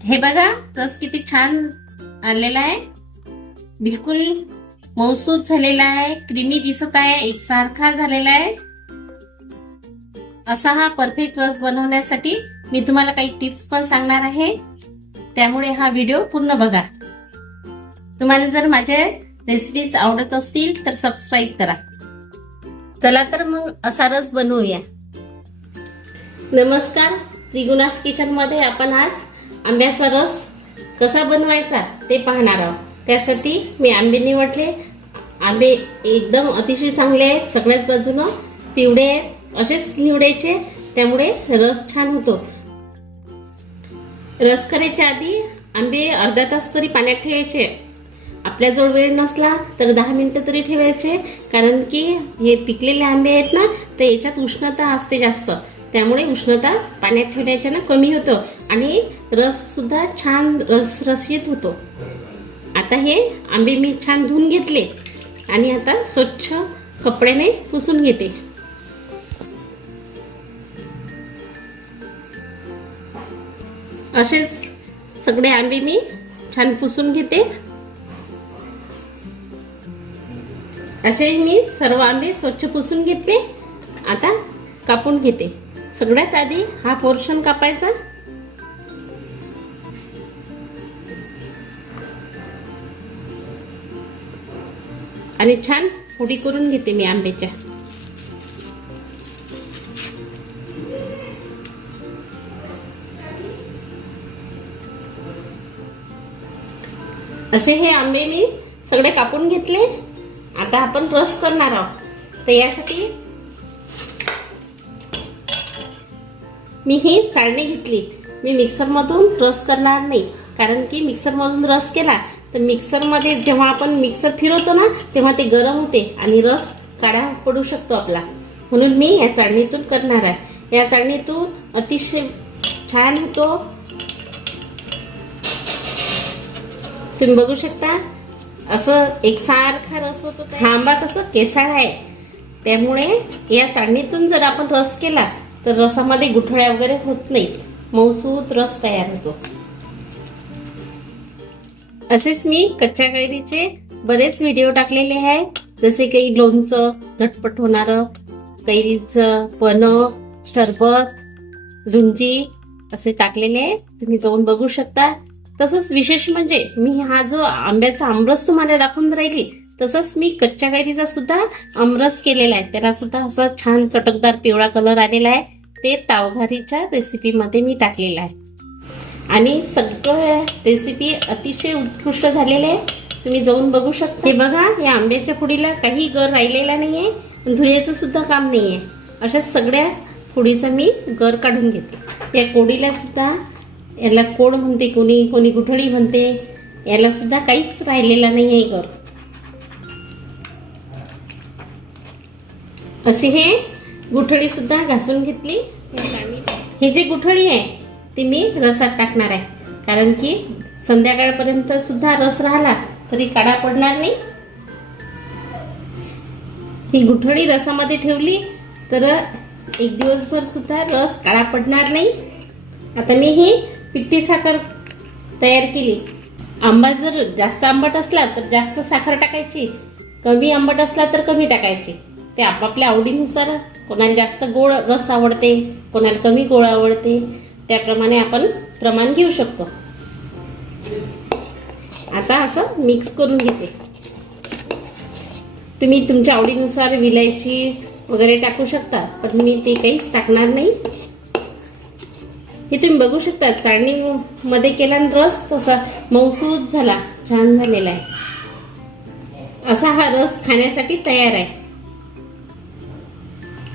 हे बघा रस किती छान आलेला आहे, बिलकुल मऊसूत झालेला आहे, क्रीमी दिसत आहे, एकसारखा झालेला आहे। असा हा परफेक्ट रस बनवण्यासाठी मी तुम्हाला काही टिप्स पण सांगणार आहे, त्यामुळे हा व्हिडिओ पूर्ण बघा। तुम्हाला जर माझे रेसिपीज आवडत असतील तर सबस्क्राईब करा। चला तर मग असा रस बनवूया। नमस्कार, त्रिगुणास किचन मध्ये आपण आज आंब्याचा रस कसा बनवायचा ते पाहणार आहोत। त्यासाठी मी आंबे निवडले। आंबे एकदम अतिशय चांगले आहेत, सगळ्याच बाजूने पिवळे आहेत, असेच निवडायचे, त्यामुळे रस छान होतो। रस करायच्या आधी आंबे अर्धा तास तरी पाण्यात ठेवायचे। आपल्याजवळ वेळ नसला तर 10 मिनिटं तरी ठेवायचे, कारण की हे पिकलेले आंबे आहेत ना, तर याच्यात उष्णता असते जास्त, त्यामुळे उष्णता पाण्यात ठेवण्याच्याने कमी होतो आणि रस सुद्धा छान रसरशीत होतो। आता हे आंबे मी छान धुवून घेतले आणि आता स्वच्छ कपड्याने पुसून घेते। असेच सगळे आंबे मी छान पुसून घेते। असे मी सर्व आंबे स्वच्छ पुसून घेतले। आता कापून घेते। सगळ्यात आधी हा पोर्शन कापायचा आणि छान फोडी करून घेते मी आंब्याच्या। असे हे आंबे मी सगळे कापून घेतले। आता आपण रस करणार आहोत, तर यासाठी मी ही चाळणी घेतली। मी मिक्सर मधून रस करणार नाही, कारण की मिक्सर मधून रस केला तर मिक्सर मध्ये जेव्हा आपण मिक्सर फिरवतो ना, तेव्हा ते गरम होते आणि रस काळा पडू शकतो आपला, म्हणून मी या चाळणीतून करणार आहे। या चाळणीतून अतिशय छान होतो, तुम्ही बघू शकता। असं एकसारखा रस होतो। हा आंबा कसं केसाळ आहे, त्यामुळे या चाळणीतून जर आपण रस केला तर रसामध्ये गुठळ्या वगैरे होत नाही, मऊसूत रस तयार होतो। असेच मी कच्च्या कैरीचे बरेच व्हिडिओ टाकलेले आहेत, जसे काही लोणचं झटपट होणारं, कैरीचं पण, शरबत, लुंजी असे टाकलेले आहे, तुम्ही जाऊन बघू शकता। तसंच विशेष म्हणजे मी हा जो आंब्याचा आमरस तुम्हाला दाखवून राहिली, तसंच मी कच्च्या कैरीचा सुद्धा आमरस केलेला आहे। त्याला सुद्धा असा छान चटकदार पिवळा कलर आलेला आहे, ते तावघारीच्या रेसिपी मध्ये मी टाकलेला आहे आणि सगळं रेसिपी अतिशय उत्कृष्ट झालेले आहे, तुम्ही जाऊन बघू शकता। हे बघा, या आंब्याच्या फोडीला काही गर राहिलेला नाहीये, धुयाचं सुद्धा काम नाहीये। अशा सगळ्या फोडीचा मी गर काढून घेते। या कोडीला सुद्धा, याला कोड म्हणते, कोणी गुठळी म्हणते, याला सुद्धा काहीच राहिलेला नाहीये गर। अशी हे गुठळी सुद्धा घासून घेतली। ही जी गुठळी आहे ती मी रसात टाकणार आहे, कारण की संध्याकाळपर्यंत सुद्धा रस राहिला तरी काळा पडणार नाही। ही गुठळी रसामध्ये ठेवली तर एक दिवसभर सुद्धा रस काळा पडणार नाही। आता मी ही पिठी साखर तयार केली। आंबा जर जास्त आंबट असला तर जास्त साखर टाकायची, कमी आंबट असला तर कमी टाकायची, ते आपापल्या आवडीनुसार। कोणाला जास्त गोड रस आवडते, कोणाला कमी गोड आवडते, त्याप्रमाणे आपण प्रमाण घेऊ शकतो। आता असं मिक्स करून घेते। तुम्ही तुमच्या आवडीनुसार विलायची वगैरे टाकू शकता, पण मी ते काहीच टाकणार नाही। हे तुम्ही बघू शकता, चाळणी मध्ये केला रस तसा मऊसूत झाला, छान झालेला आहे। असा हा रस खाण्यासाठी तयार आहे।